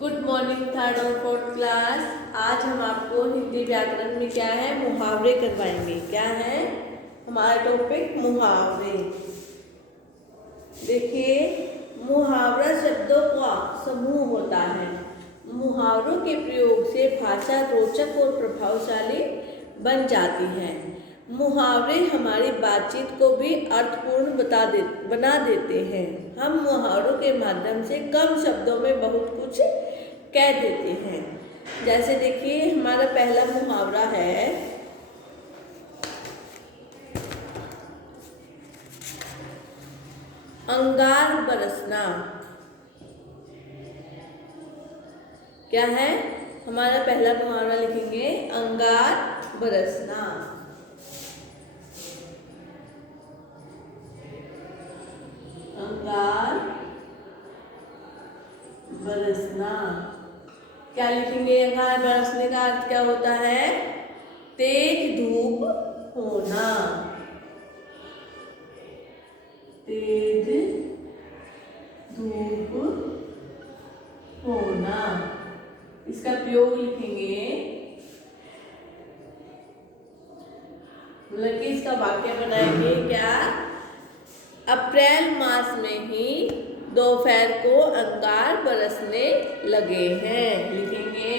Good morning third और fourth class. आज हम आपको हिंदी व्याकरण में क्या है मुहावरे करवाएंगे। क्या है हमारा टॉपिक? मुहावरे। देखिए, मुहावरा शब्दों का समूह होता है। मुहावरों के प्रयोग से भाषा रोचक और प्रभावशाली बन जाती है। मुहावरे हमारी बातचीत को भी अर्थपूर्ण बना देते हैं। हम मुहावरों के माध्यम से कम शब्दों में बहुत कुछ कह देते हैं। जैसे देखिए, हमारा पहला मुहावरा है अंगार बरसना। क्या है हमारा पहला मुहावरा? लिखेंगे अंगार बरसना। अंगार बरसना। क्या लिखेंगे? अंगार बरसने का अर्थ क्या होता है? तेज धूप होना। तेज धूप होना। इसका प्रयोग लिखेंगे, मतलब कि इसका वाक्य बनाएंगे क्या? अप्रैल मास में ही दोपहर को अंगार बरसने लगे हैं। लिखेंगे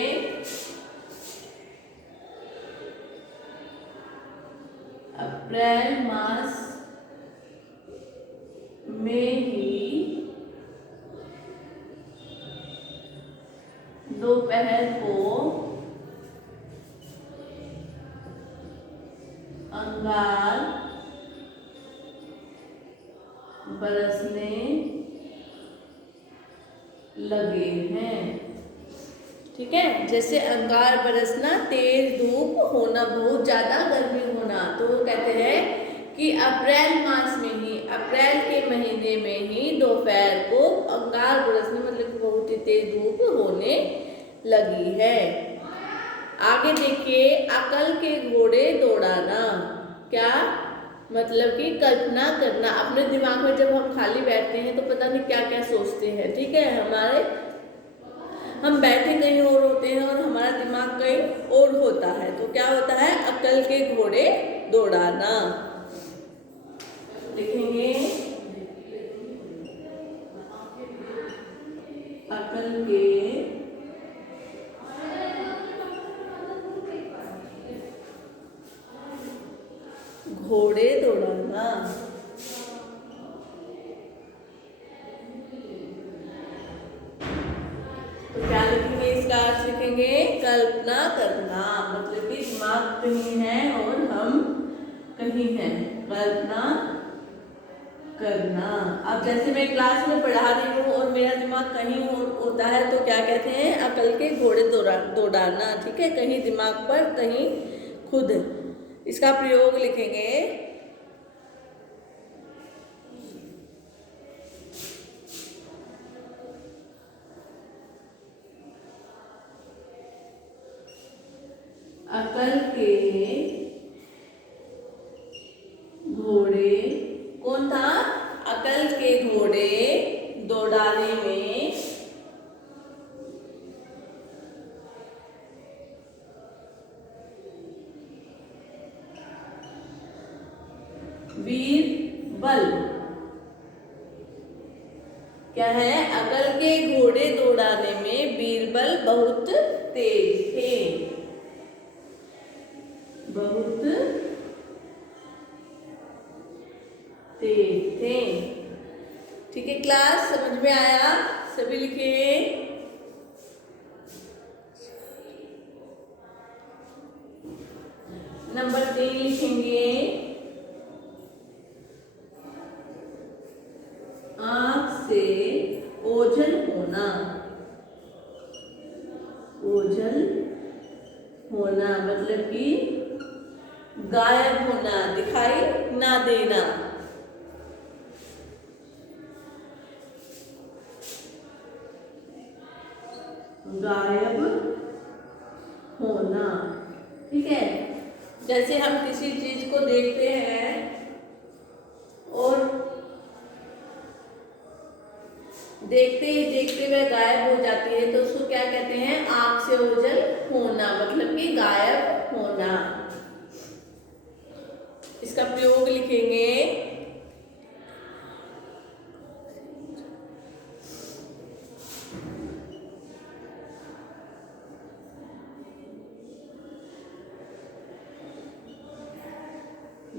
अप्रैल मास में ही दोपहर को अंगार बरसने लगे हैं। ठीक है, जैसे अंगार बरसना, तेज धूप होना, बहुत ज्यादा गर्मी होना। तो वो कहते हैं कि अप्रैल मास में ही, अप्रैल के महीने में ही दोपहर को अंगार बरसने, मतलब बहुत ही तेज धूप होने लगी है। आगे देखिए, अकल के घोड़े दौड़ाना। क्या मतलब कि कल्पना करना। अपने दिमाग में जब हम खाली बैठते हैं तो पता नहीं क्या क्या सोचते हैं। ठीक है, हम बैठे कहीं और होते हैं और हमारा दिमाग कहीं और होता है। तो क्या होता है? अकल के घोड़े दौड़ाना। लिखेंगे अकल के घोड़े दौड़ाना। तो क्या लिखेंगे? इसका अर्थ लिखेंगे कल्पना करना, मतलब कि दिमाग कहीं है और हम कहीं हैं। कल्पना करना। अब जैसे मैं क्लास में पढ़ा रही हूँ और मेरा दिमाग कहीं और होता है तो क्या कहते हैं? अकल के घोड़े दौड़ाना। ठीक है, कहीं दिमाग पर, कहीं खुद। इसका प्रयोग लिखेंगे अकल के घोड़े। कौन था? अकल के घोड़े दौड़ाने में बीरबल। क्या है? अकल के घोड़े दौड़ाने में बीरबल बहुत तेज थे। बहुत तेज थे। ठीक है क्लास, समझ में आया? सभी लिखे। नंबर 3 लिखेंगे आंख से ओझल होना। ओझल होना मतलब कि गायब होना, दिखाई ना देना। गायब होना। ठीक है, जैसे हम किसी चीज को देखते हैं और देखते ही देखते वह गायब हो जाती है, तो उसको क्या कहते हैं? आंख से ओझल होना, मतलब कि गायब होना। इसका प्रयोग लिखेंगे,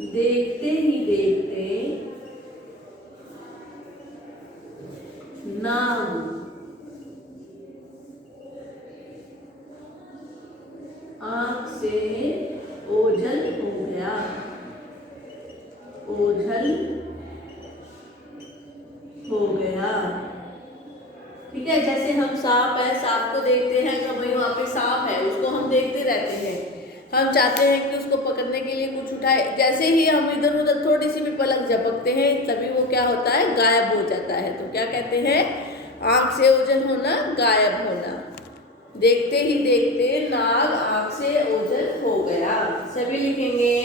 देखते ही देखते नाम आंख से ओझल हो गया, ओझल हो गया। ठीक है, जैसे हम सांप है, सांप को देखते हैं कि भाई वहाँ पे सांप है, उसको हम देखते रहते हैं, हम चाहते हैं कि उसको पकड़ने के लिए कुछ उठाए, जैसे ही हम इधर उधर थोड़ी सी भी पलक झपकते हैं तभी वो क्या होता है? गायब हो जाता है। तो क्या कहते हैं? आंख से ओझल होना, गायब होना। देखते ही देखते नाग आंख से ओझल हो गया। सभी लिखेंगे,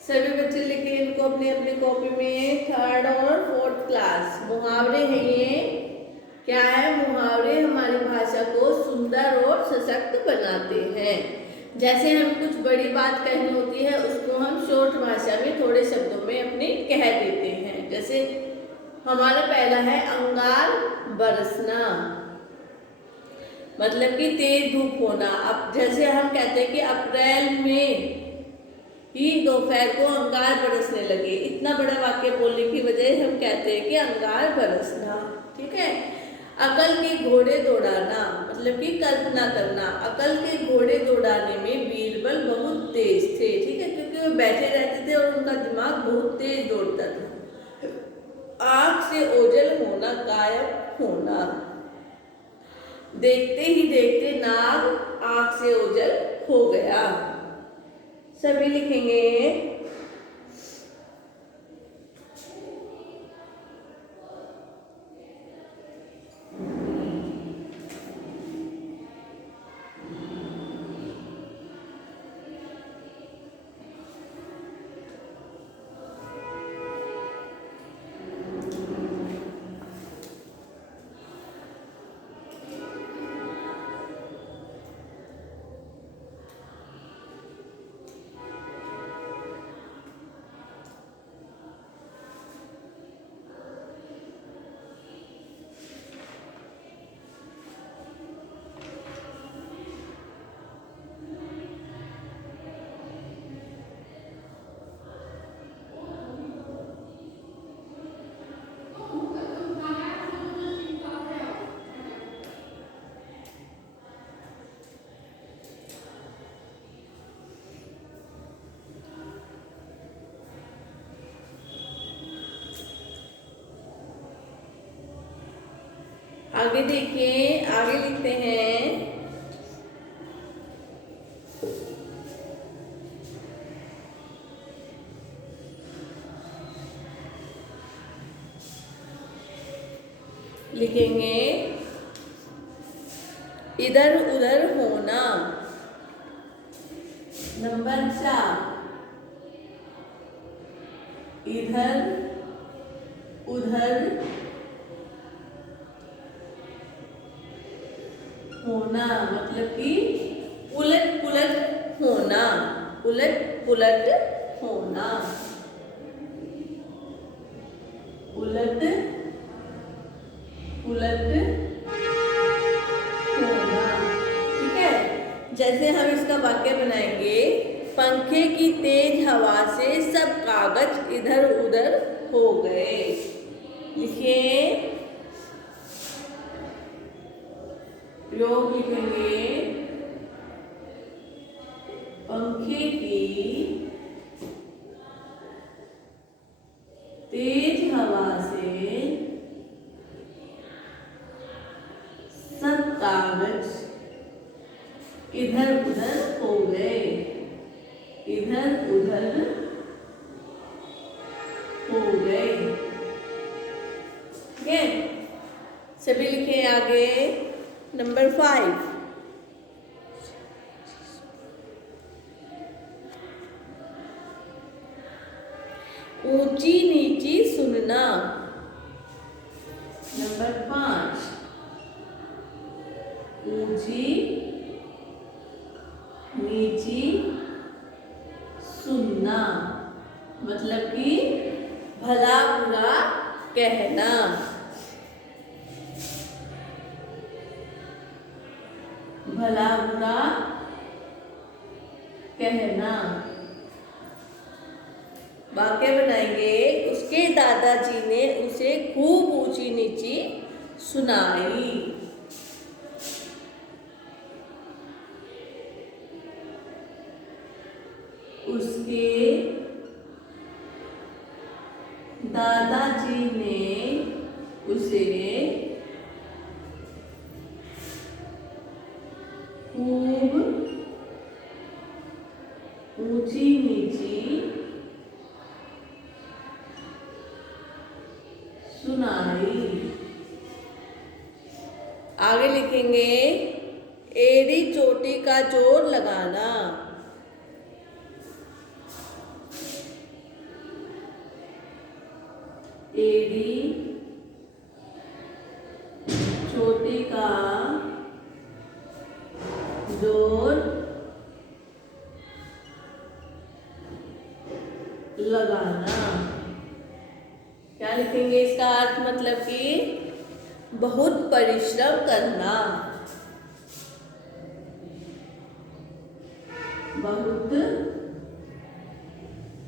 सभी बच्चे लिखे इनको अपने अपने कॉपी में, 3rd और 4th क्लास। मुहावरे हैं ये। क्या है? मुहावरे हमारी भाषा को सुंदर और सशक्त बनाते हैं। जैसे हमें कुछ बड़ी बात कहनी होती है, उसको हम शॉर्ट भाषा में थोड़े शब्दों में अपने कह देते हैं। जैसे हमारा पहला है अंगार बरसना, मतलब कि तेज धूप होना। अब जैसे हम कहते हैं कि अप्रैल में ही दोपहर को अंगार बरसने लगे, इतना बड़ा वाक्य बोलने की वजह हम कहते हैं कि अंगार बरसना। ठीक है। अकल के घोड़े दौड़ाना, मतलब कि कल्पना करना। अकल के घोड़े दौड़ाने में बीरबल बहुत तेज थे। ठीक है, क्योंकि वो बैठे रहते थे और उनका दिमाग बहुत तेज दौड़ता था। आंख से ओझल होना, गायब होना। देखते ही देखते नाग आंख से ओझल हो गया। सभी लिखेंगे, आगे देखिए, आगे लिखते हैं, लिखेंगे इधर उधर होना। नंबर 4, इधर उधर होना, मतलब कि उलट पुलट होना, उलट पुलट होना, उलट पुलट होना। ठीक है, जैसे हम इसका वाक्य बनाएंगे, पंखे की तेज हवा से सब कागज इधर उधर हो गए। लिखिए, प्रयोग लिखेंगे, पंखे की तेज हवा से सब कागज इधर उधर हो गए। इधर उधर हो गए। ठीक है, सभी लिखे आगे। नंबर 5, ऊंची नीची सुनना। नंबर 5, ऊंची नीची सुनना, मतलब कि भला बुरा कहना। भला बुरा कहना। वाक्य बनाएंगे, उसके दादाजी ने उसे खूब ऊंची नीची सुनाई। उसके दादाजी ने उसे खूब ऊंची नीची सुनाई। आगे लिखेंगे, एड़ी चोटी का जोर लगाना। एड़ी चोटी का जोर लगाना। क्या लिखेंगे इसका अर्थ? मतलब कि बहुत परिश्रम करना। बहुत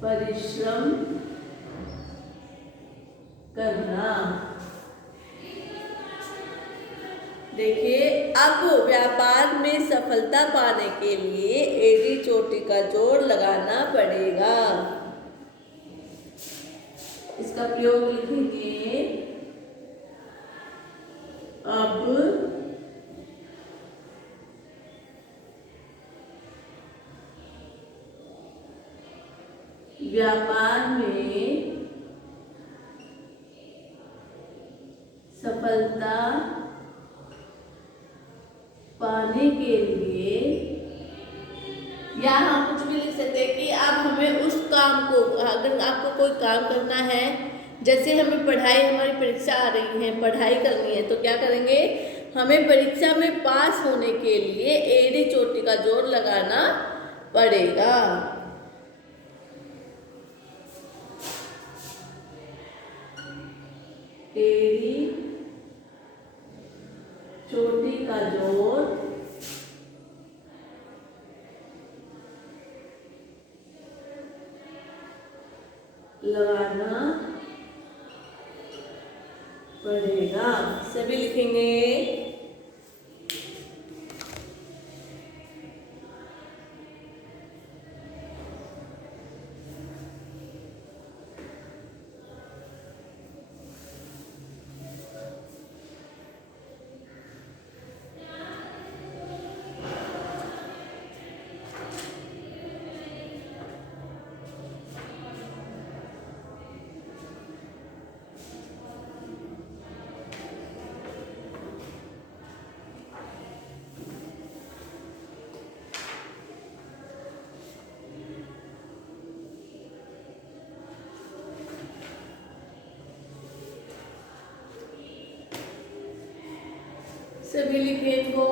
परिश्रम करना। देखिए, अब व्यापार में सफलता पाने के लिए एड़ी चोटी का जोर लगाना पड़ेगा। इसका प्रयोग लिखेंगे, अब व्यापार में सफलता पाने के लिए, या हम कुछ भी लिख सकते हैं कि आप हमें उस काम को, अगर आपको कोई काम करना है, जैसे हमें पढ़ाई, हमारी परीक्षा आ रही है, पढ़ाई करनी है, तो क्या करेंगे, हमें परीक्षा में पास होने के लिए एड़ी चोटी का जोर लगाना पड़ेगा। एड़ी चोटी का जोर लगाना पड़ेगा। सभी लिखेंगे, सभी लिखे इनको।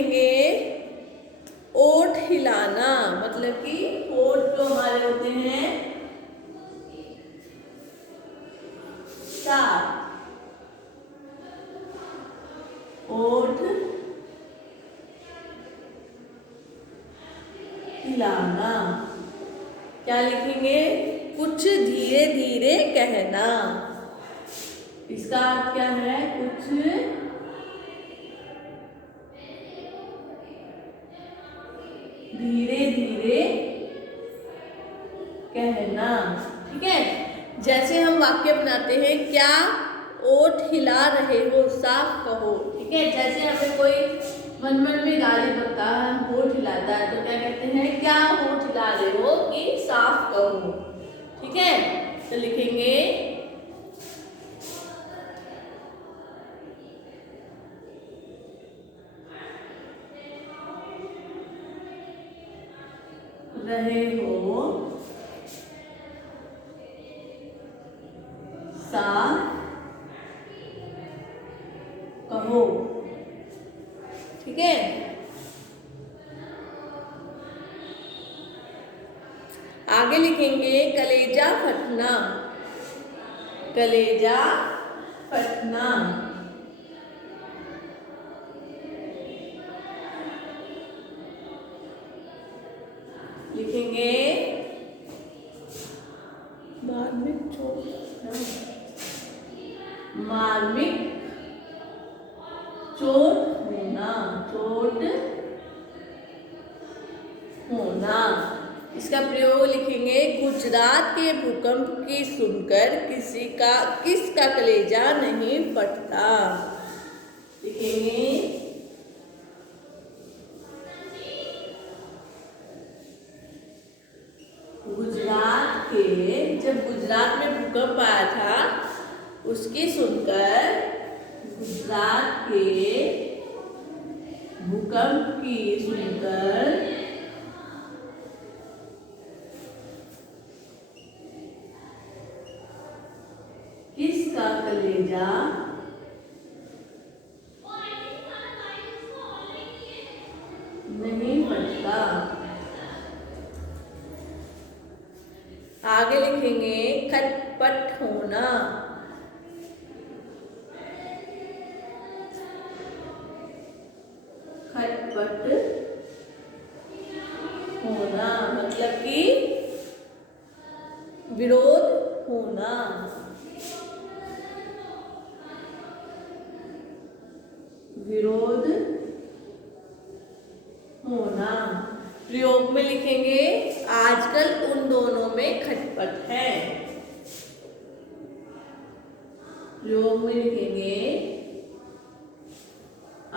लिखेंगे ओठ हिलाना, मतलब कि ओठ जो हमारे होते हैं साफ, ओठ हिलाना। क्या लिखेंगे? कुछ धीरे धीरे कहना। इसका अर्थ क्या है? कुछ धीरे धीरे कहना। ठीक है, जैसे हम वाक्य बनाते हैं, क्या ओठ हिला रहे हो, साफ कहो। ठीक है, जैसे हमें कोई मन में गाली बकता है, होठ हिलाता है, तो क्या कहते हैं? क्या होठ हिला रहे हो, कि साफ कहो। ठीक है, तो लिखेंगे रहे हो, साफ कहो। ठीक है, आगे लिखेंगे कलेजा फटना, कलेजा फटना। लिखेंगे मार्मिक चोट, मार्मिक चोट होना, चोट होना। इसका प्रयोग लिखेंगे गुजरात के भूकंप की सुनकर किसका कलेजा नहीं फटता। लिखेंगे जब गुजरात में भूकंप आया था, उसकी सुनकर गुजरात के भूकंप की सुनकर किसका कलेजा नहीं फटता। आगे लिखेंगे खटपट होना, खटपट होना मतलब कि विरोध होना, विरोध होना। प्रयोग में लिखेंगे आजकल उन दोनों में खटपट है। प्रयोग में लिखेंगे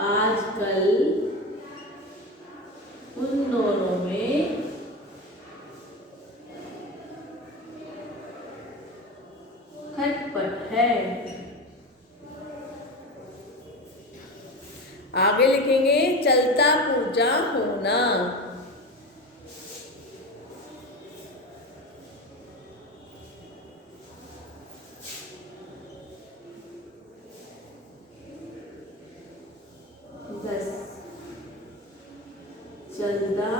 आजकल उन दोनों में खटपट है। आगे लिखेंगे चलता पुर्जा होना, चलता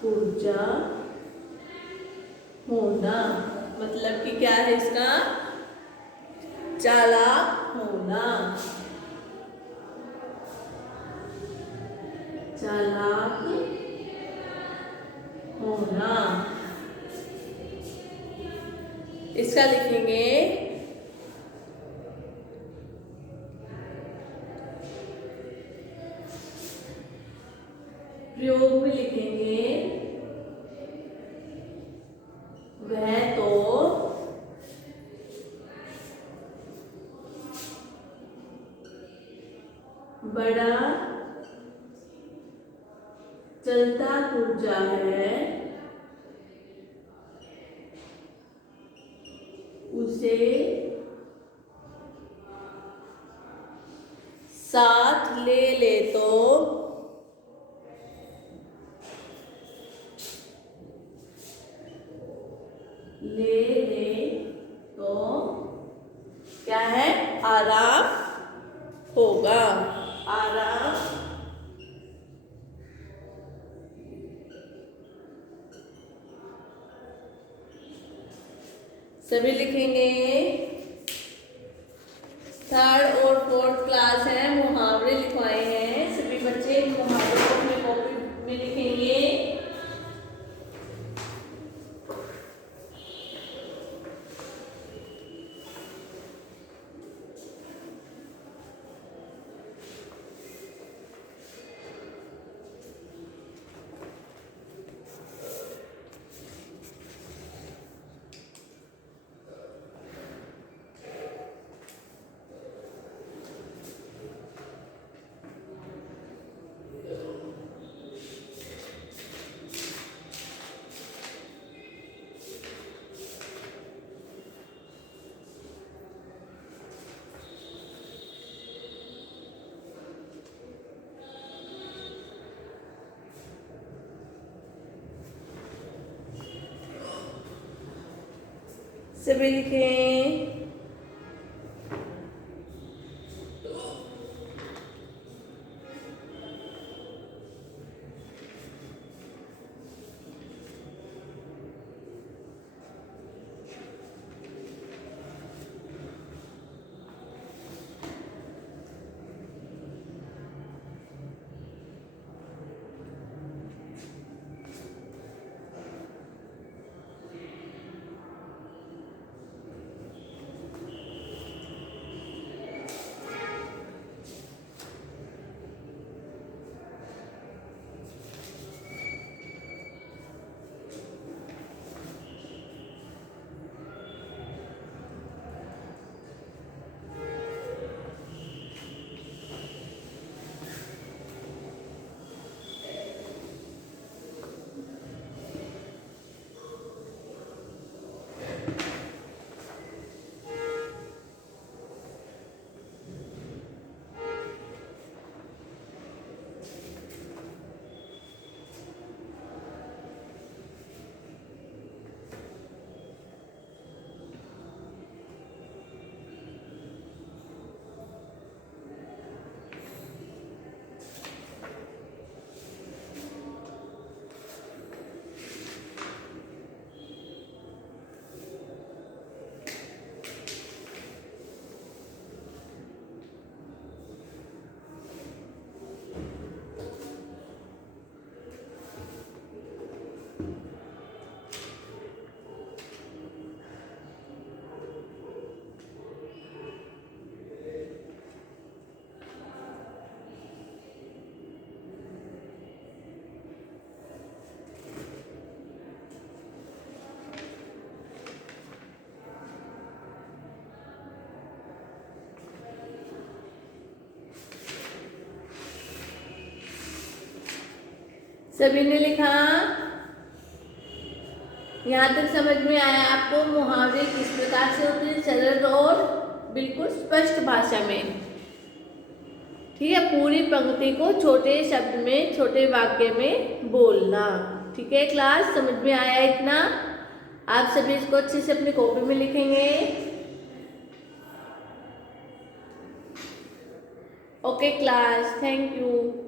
पुर्जा होना मतलब कि क्या है इसका? चालाक होना, चालाक होना। इसका लिखेंगे प्रयोग में लिखेंगे वह तो बड़ा चलता पुर्जा है, उसे साथ ले ले तो क्या है? आराम होगा, आराम सभी लिखेंगे। थर्ड और फोर्थ क्लास है, मुहावरे लिखवाए हैं सभी बच्चे, मुहावरे को अपने कॉपी में लिखेंगे। सभी लिखें। सभी ने लिखा? यहाँ तक समझ में आया आपको मुहावरे किस प्रकार से होते हैं, सरल और बिल्कुल स्पष्ट भाषा में। ठीक है, पूरी पंक्ति को छोटे शब्द में, छोटे वाक्य में बोलना। ठीक है क्लास, समझ में आया इतना? आप सभी इसको अच्छे से अपनी कॉपी में लिखेंगे। Okay class, thank you.